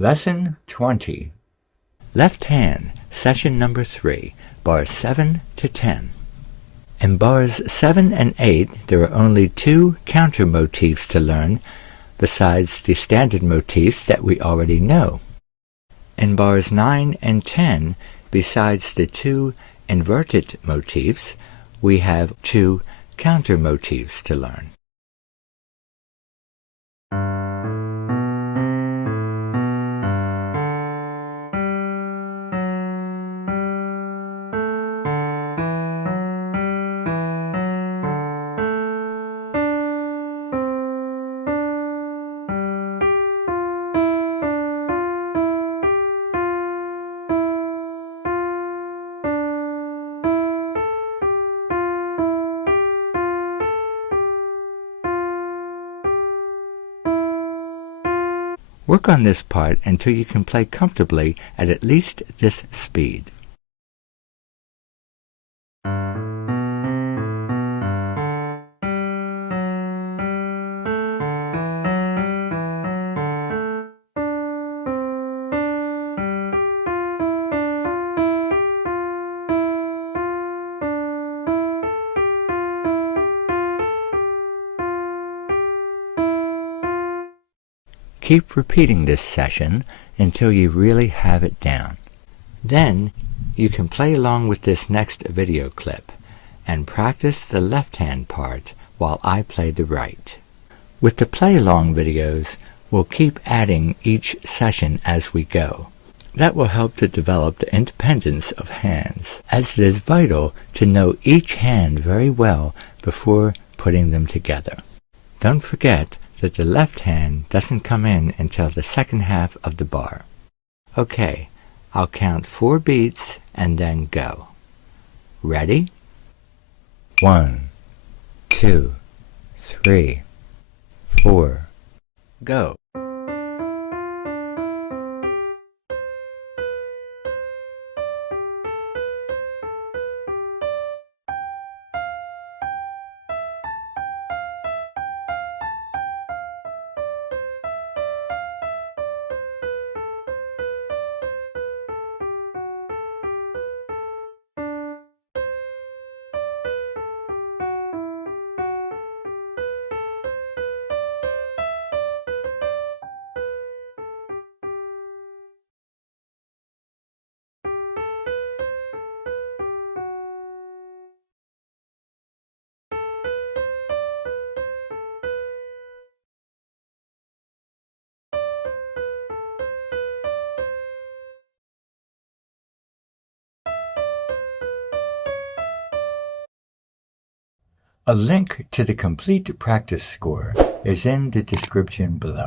Lesson 20. Left hand, session number 3, bars 7 to 10. In bars 7 and 8, there are only 2 counter motifs to learn, besides the standard motifs that we already know. In bars 9 and 10, besides the 2 inverted motifs, we have 2 counter motifs to learn. Work on this part until you can play comfortably at least this speed. Keep repeating this session until you really have it down. Then you can play along with this next video clip and practice the left-hand part while I play the right. With the play-along videos, we'll keep adding each session as we go. That will help to develop the independence of hands, as it is vital to know each hand very well before putting them together. Don't forget that the left hand doesn't come in until the second half of the bar. Okay, I'll count 4 beats and then go. Ready? 1, 2, 3, 4, go. A link to the complete practice score is in the description below.